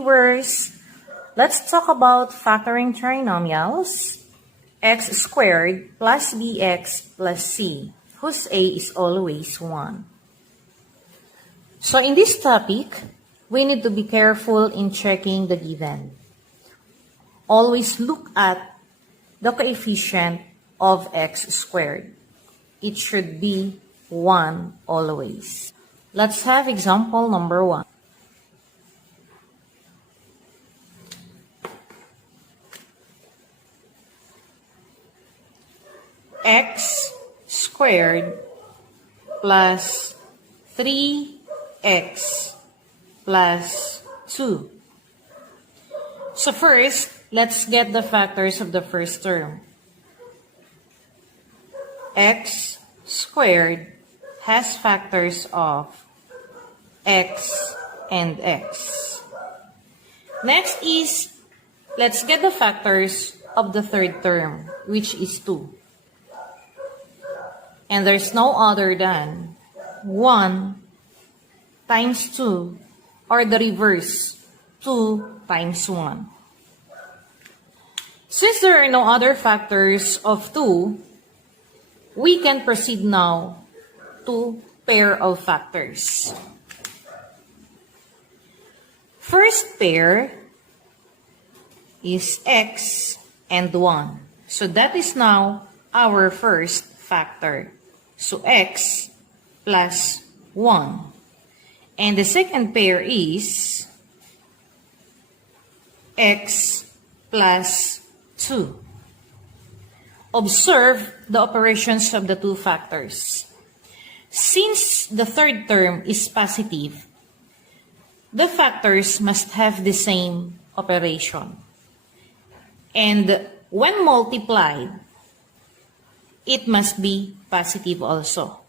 viewers! Let's talk about factoring trinomials. X squared plus bx plus c, whose a is always 1. So in this topic, we need to be careful in checking the given. Always look at the coefficient of x squared. It should be 1 always. Let's have example number 1. X squared plus 3x plus 2. So first, let's get the factors of the first term. X squared has factors of x and x. Next is, let's get the factors of the third term, which is 2. And there's no other than 1 times 2, or the reverse, 2 times 1. Since there are no other factors of 2, we can proceed now to pair of factors. First pair is x and 1. So that is now our first factor. So x plus 1. And the second pair is x plus 2. Observe the operations of the two factors. Since the third term is positive, the factors must have the same operation. And when multiplied, it must be positive also.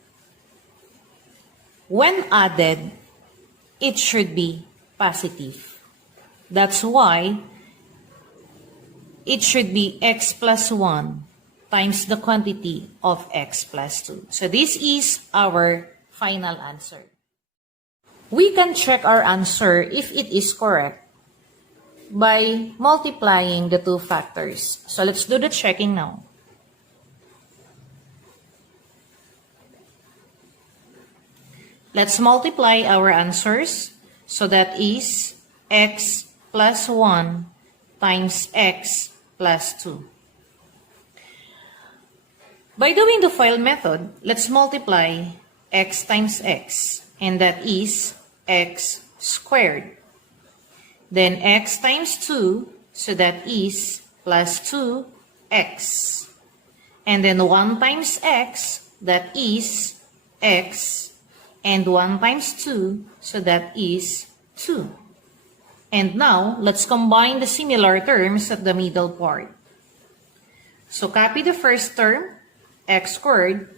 When added, it should be positive. That's why it should be x plus 1 times the quantity of x plus 2. So this is our final answer. We can check our answer if it is correct by multiplying the two factors. So let's do the checking now. Let's multiply our answers. So that is x plus 1 times x plus 2. By doing the FOIL method, let's multiply x times x, and that is x squared. Then x times 2, so that is plus 2x. And then 1 times x, that is x. And 1 times 2, so that is 2. And now, let's combine the similar terms at the middle part. So copy the first term, x squared,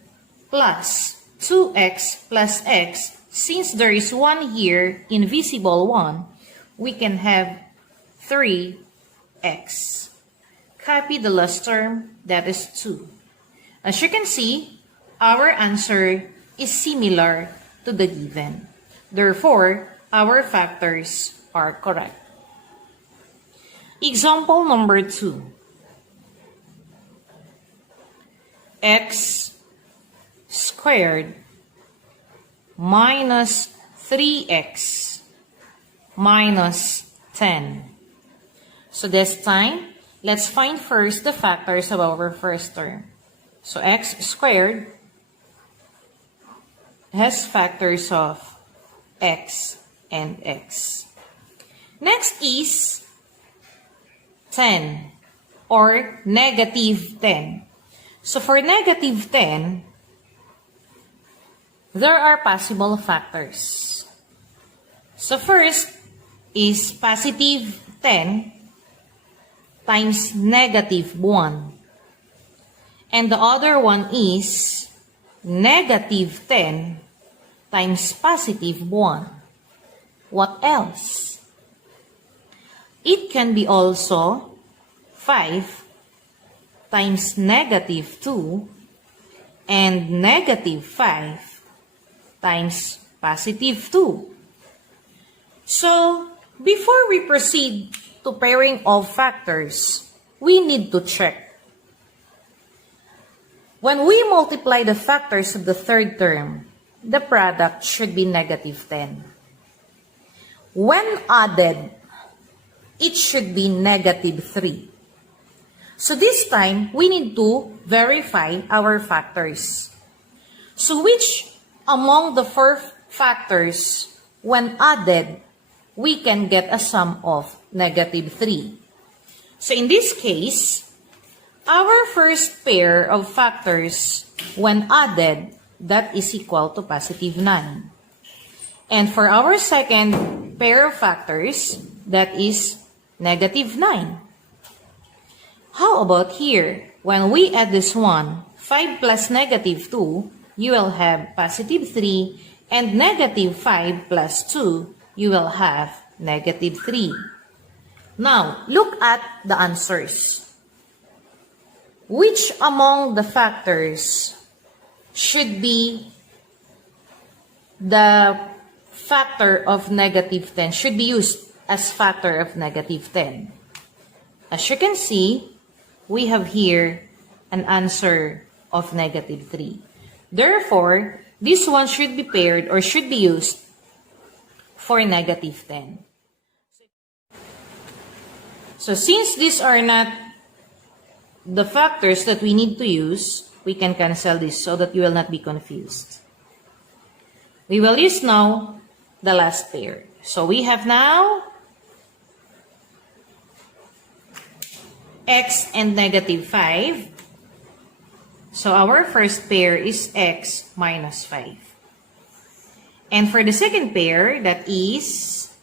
plus 2x plus x. Since there is 1 here, invisible 1, we can have 3x. Copy the last term, that is 2. As you can see, our answer is similar to the given. Therefore, our factors are correct. Example number 2. X squared minus 3x minus 10. So this time, let's find first the factors of our first term. So x squared has factors of x and x. Next is 10 or negative 10. So for negative 10, there are possible factors. So first is positive 10 times negative 1. And the other one is negative 10 times positive 1. What else? It can be also 5 times negative 2 and negative 5 times positive 2. So, Before we proceed to pairing of factors, we need to check. When we multiply the factors of the third term, the product should be negative 10. When added, it should be negative 3. So this time, we need to verify our factors. So which among the four factors, when added, we can get a sum of negative 3? So in this case, our first pair of factors, when added, that is equal to positive 9. And for our second pair of factors, that is negative 9. How about here? When we add this one, 5 plus negative 2, you will have positive 3, and negative 5 plus 2, you will have negative 3. Now, look at the answers. Which among the factors should be the factor of negative 10, should be used as factor of negative 10? As you can see, we have here an answer of negative 3. Therefore, this one should be paired or should be used for negative 10. So since these are not the factors that we need to use, we can cancel this so that you will not be confused. We will use now the last pair. So we have now x and negative 5. So our first pair is x minus 5. And for the second pair, that is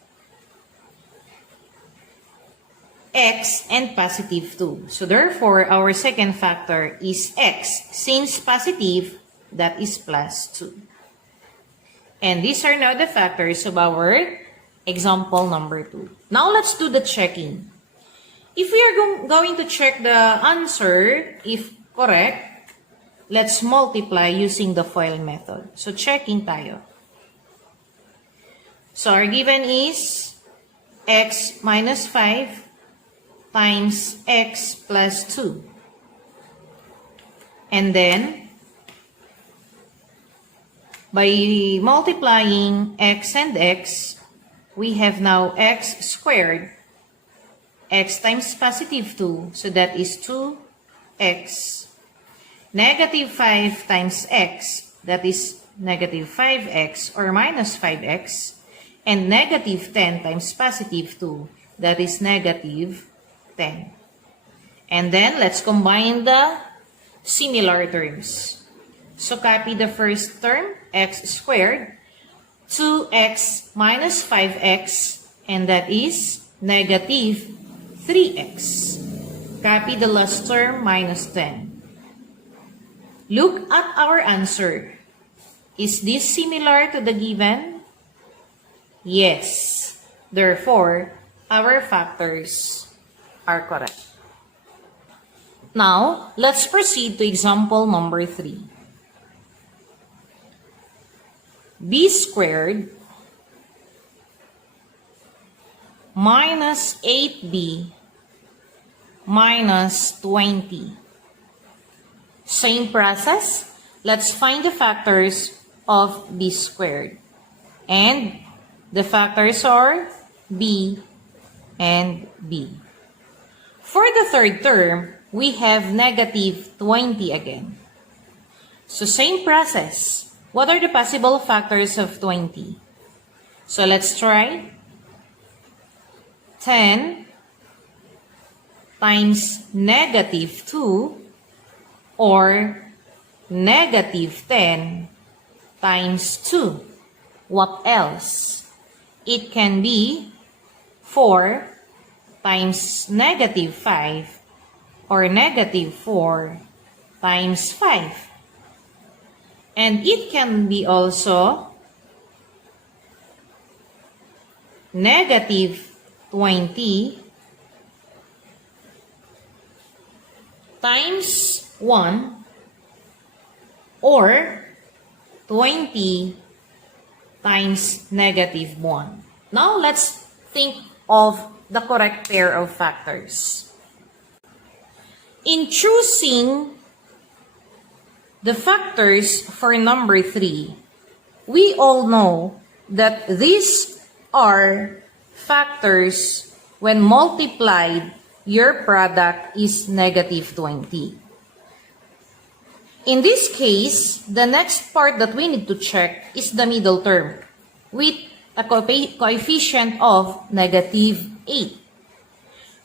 x and positive 2. So therefore, our second factor is x. Since positive, that is plus 2. And these are now the factors of our example number 2. Now let's do the checking. If we are going to check the answer, if correct, let's multiply using the FOIL method. So checking tayo. So our given is x minus 5 times x plus 2. And then, by multiplying x and x, we have now x squared, x times positive 2, so that is 2x. Negative 5 times x, that is negative 5x or minus 5x. And negative 10 times positive 2, that is negative 10. And then, let's combine the similar terms. So, copy the first term, x squared, 2x minus 5x, and that is negative 3x. Copy the last term, minus 10. Look at our answer. Is this similar to the given? Yes. Therefore, our factors are correct. Now, let's proceed to example number 3. B squared minus 8b minus 20. Same process. Let's find the factors of b squared. And the factors are b and b. For the third term, we have negative 20 again. So same process. What are the possible factors of 20? So let's try. 10 times negative 2 or negative 10 times 2. What else? It can be 4 times negative 5 or negative 4 times 5. And it can be also negative 20 times 1 or 20 times negative 1. Now let's think of the correct pair of factors. In choosing the factors for number 3, we all know that these are factors when multiplied, your product is negative 20. In this case, the next part that we need to check is the middle term with a coefficient of negative 8.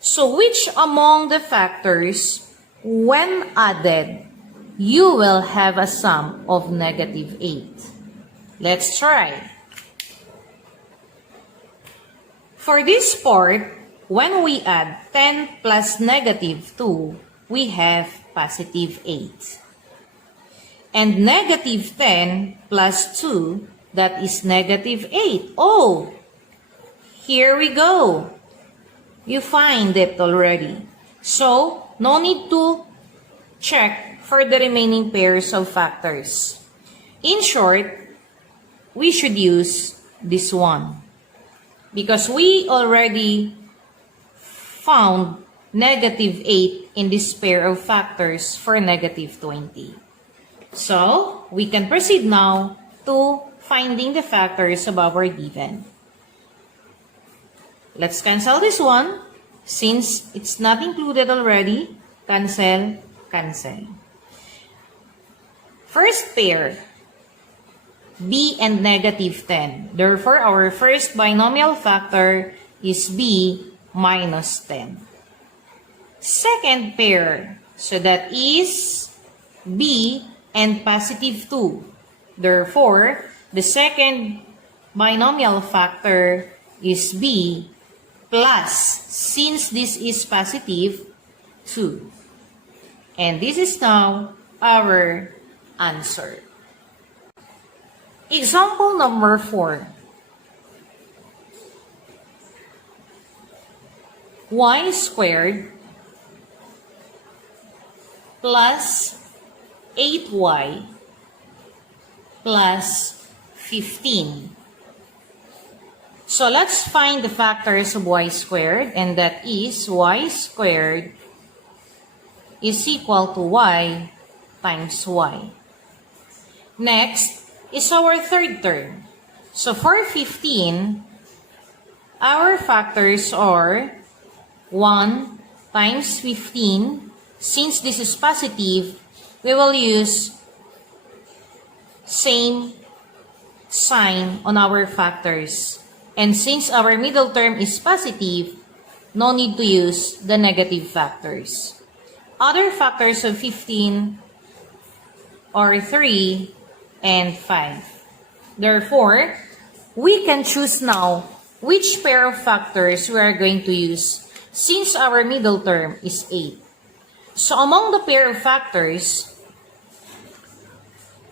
So which among the factors, when added, you will have a sum of negative 8? Let's try. For this part, when we add 10 plus negative 2, we have positive 8. And negative 10 plus 2, that is negative 8. Oh, here we go. You find it already. So, no need to check for the remaining pairs of factors. In short, we should use this one, because we already found negative 8 in this pair of factors for negative 20. So, we can proceed now to finding the factors of our given. Let's cancel this one. Since it's not included already, cancel, cancel. First pair, b and negative 10. Therefore, our first binomial factor is b minus 10. Second pair, so that is b and positive 2. Therefore, the second binomial factor is b plus, since this is positive, 2. And this is now our answer. Example number 4. Y squared plus 8y plus 15. So let's find the factors of y squared, and that is y squared is equal to y times y. Next is our third term. So for 15, our factors are 1 times 15. Since this is positive, we will use same sign on our factors. And since our middle term is positive, no need to use the negative factors. Other factors of 15 are 3 and 5. Therefore, we can choose now which pair of factors we are going to use since our middle term is 8. So among the pair of factors,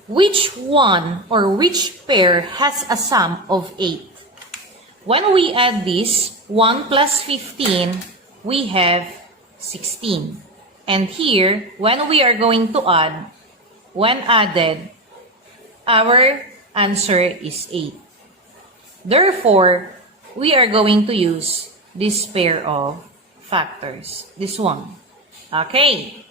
which one or which pair has a sum of 8? When we add this, 1 plus 15, we have 16. And here, when we are going to add, when added, our answer is 8. Therefore, we are going to use this pair of factors, this one. Okay,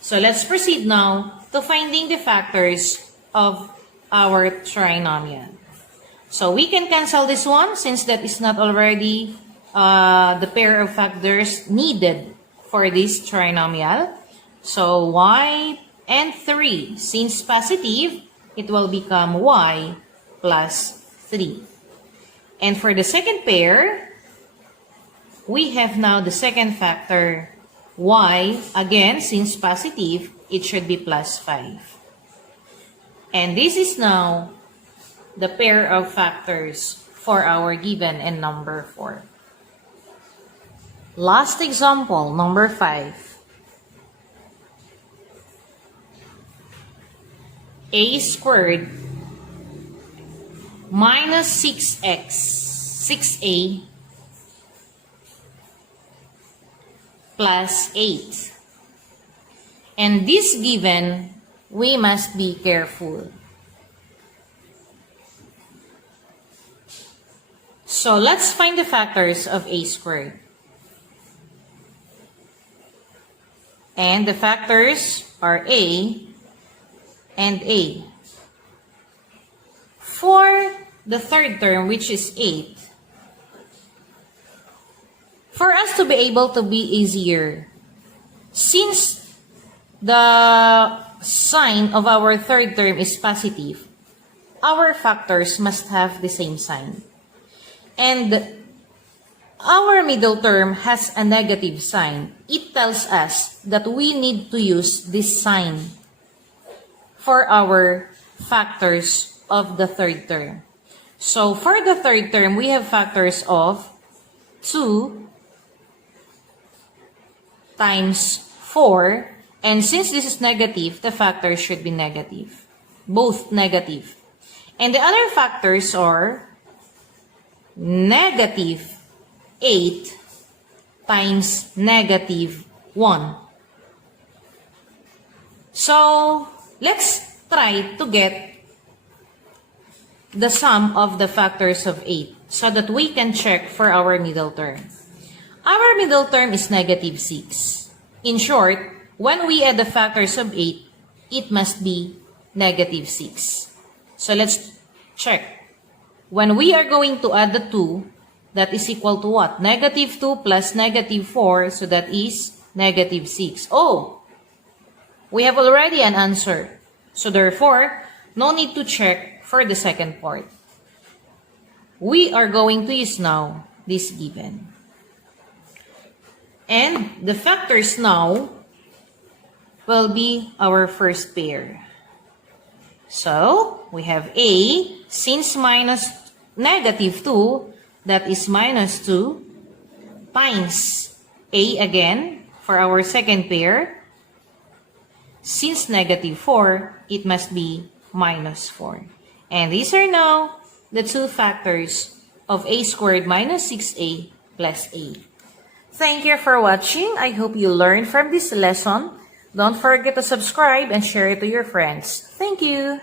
so let's proceed now to finding the factors of our trinomial. So we can cancel this one since that is not already the pair of factors needed for this trinomial. So y and 3, since positive, it will become y plus 3. And for the second pair, we have now the second factor, y. Again, since positive, it should be plus 5. And this is now the pair of factors for our given in number 4. Last example, number 5. A squared minus 6a plus 8. And this given, we must be careful. So let's find the factors of a squared. And the factors are a and a. For the third term, which is 8, for us to be able to be easier, since the sign of our third term is positive, our factors must have the same sign. And our middle term has a negative sign. It tells us that we need to use this sign for our factors of the third term. So for the third term, we have factors of 2 times 4. And since this is negative, the factors should be negative. Both negative. And the other factors are negative 8 times negative 1. So, let's try to get the sum of the factors of 8 so that we can check for our middle term. Our middle term is negative 6. In short, when we add the factors of 8, it must be negative 6. So let's check. When we are going to add the 2, that is equal to what? Negative 2 plus negative 4, so that is negative 6. Oh, we have already an answer. So therefore, no need to check for the second part. We are going to use now this given. And the factors now will be our first pair. So, we have a, since minus negative 2, that is minus 2, times a again for our second pair. Since negative 4, it must be minus 4. And these are now the two factors of a squared minus 6a plus a. Thank you for watching. I hope you learned from this lesson. Don't forget to subscribe and share it to your friends. Thank you.